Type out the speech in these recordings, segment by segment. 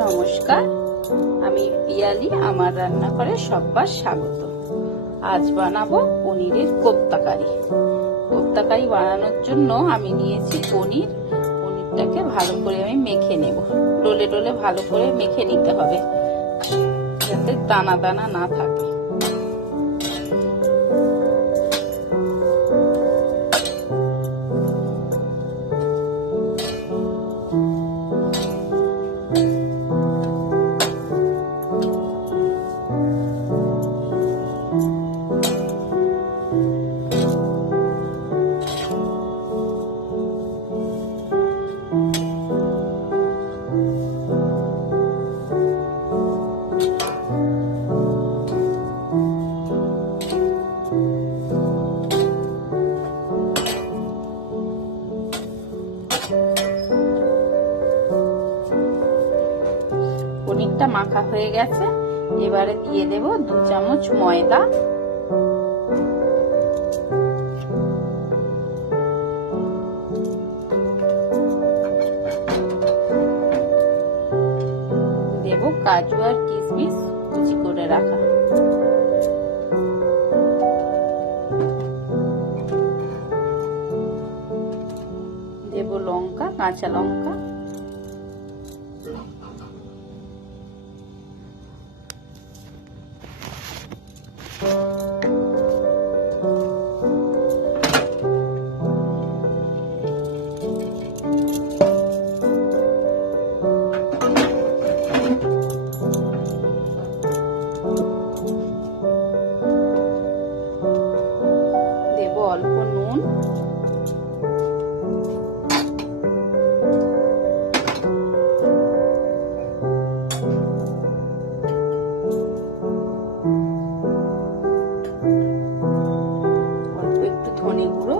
নমস্কার, আমি পিয়ালি। আমার রান্নাঘরে সবার স্বাগত। আজ বানাবো পনিরের কোপ্তাকারি। কোপ্তাকারি বানানোর জন্য আমি নিয়েছি পনিরটাকে ভালো করে আমি মেখে নেব। ডলে ডলে ভালো করে মেখে নিতে হবে, যাতে দানা দানা না থাকে। পনিরটা মাখা হয়ে গেছে, এবারে দিয়ে দেব 2 চামচ ময়দা, দেব কাজু আর কিশমিশ কুচি করে রাখা, দেব লঙ্কা, কাঁচা লঙ্কা, দেব অল্প নুন, অল্প একটু ধনে গুঁড়ো,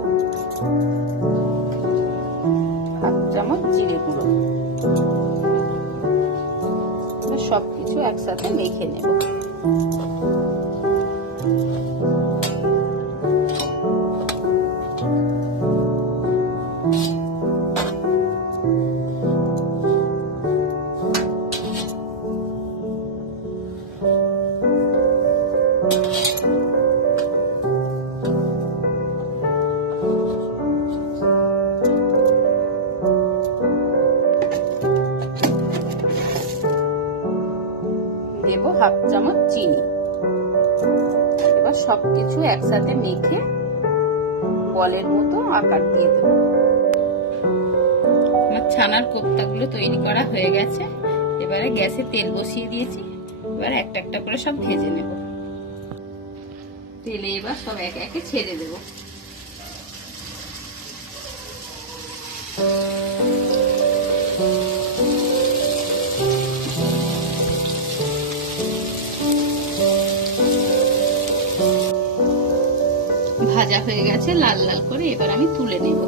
1/2 চামচ জিরে গুঁড়ো। সবকিছু একসাথে মেখে নেব। দেব 1/2 চামচ চিনি। এবার সবকিছু একসাথে মেখে বলের মতো আকার দিয়ে দেব। আমার ছানার কোপ্তাগুলো তৈরি করা হয়ে গেছে। এবারে গ্যাসে তেল বসিয়ে দিয়েছি, এবার একটা একটা করে সব ভেজে নেব। তেলে এবার সব একে একে ছেড়ে দেব। ভাজা হয়ে গেছে লাল লাল করে, এবার আমি তুলে নেব।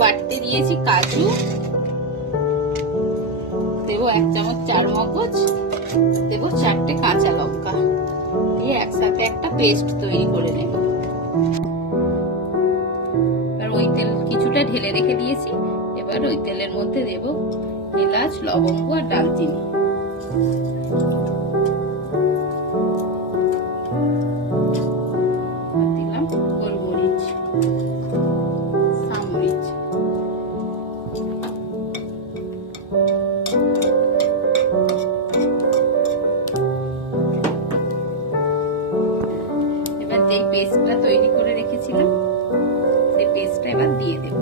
বাটিতে দিয়েছি কাজু, দেব 1 চামচ চারমগজ, দেব 4টে কাঁচা লঙ্কা, দিয়ে একসাথে একটা পেস্ট তৈরি করে নেব। আর ওই তেল কিছুটা ঢেলে রেখে দিয়েছি, এবার ওই তেলের মধ্যে দেব এলাচ, লবঙ্গ আর দারচিনি, দিলাম গোলমরিচ, সামরিচ, এবার যেই পেস্টটা তৈরি করে রেখেছিলাম সেই পেস্টটা এবার দিয়ে দেব।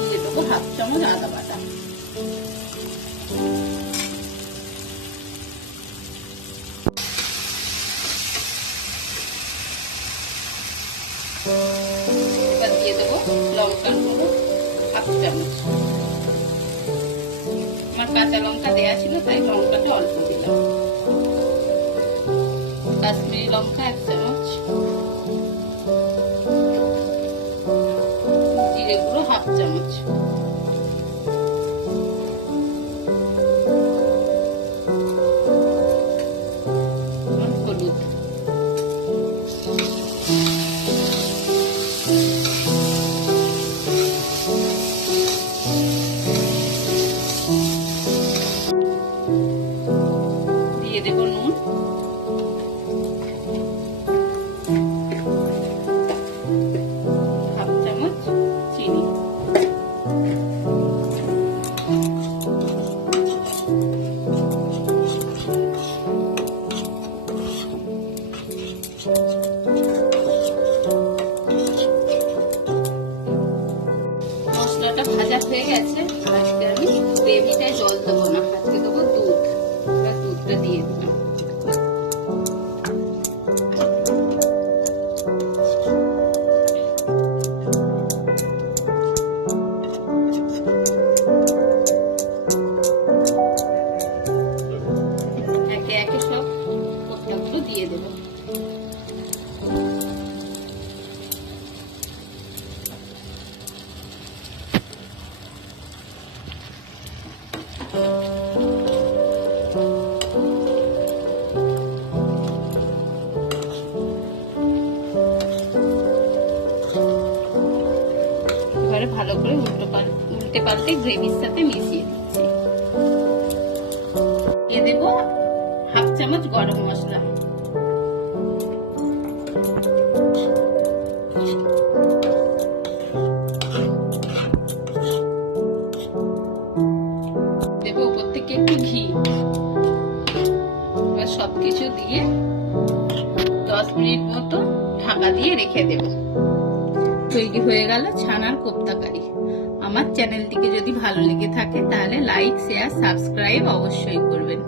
দিয়ে দেবো 1/2 চামচ আদা বাটা, এবার দিয়ে দেবো লঙ্কার গুঁড়ো 1/2 চামচ। আমার কাঁচা লঙ্কা দেয়া ছিল, তাই লঙ্কাটা অল্প দিলাম। কাশ্মীরি লঙ্কা 1 চামচ, জিরে গুঁড়ো 1/2 চামচ, হলুদ, দিয়ে দেব নুন, চিনি, মশলাটা ভাজা হয়ে গেছে। আজকে আমি গ্রেভিটায় জল দেবো না, আজকে দেবো দুধ। দুধটা দিয়ে দিলাম। একে একে সব কোপ্তাগুলো দিয়ে দেবো। এবারে ভালো করে উল্টে পাল্টে গ্রেভির সাথে মিশিয়ে দিচ্ছি। দিয়ে দেবো 1/2 চামচ গরম মশলা, দেবো উপর থেকে একটু ঘি। এবার সবকিছু দিয়ে 10 মিনিট মতো ঢাকা দিয়ে রেখে দেব। তৈরি হয়ে গেল ছানার কোপ্তা কারি। আমার চ্যানেলটিকে যদি ভালো লেগে থাকে তাহলে লাইক, শেয়ার, সাবস্ক্রাইব অবশ্যই করবেন।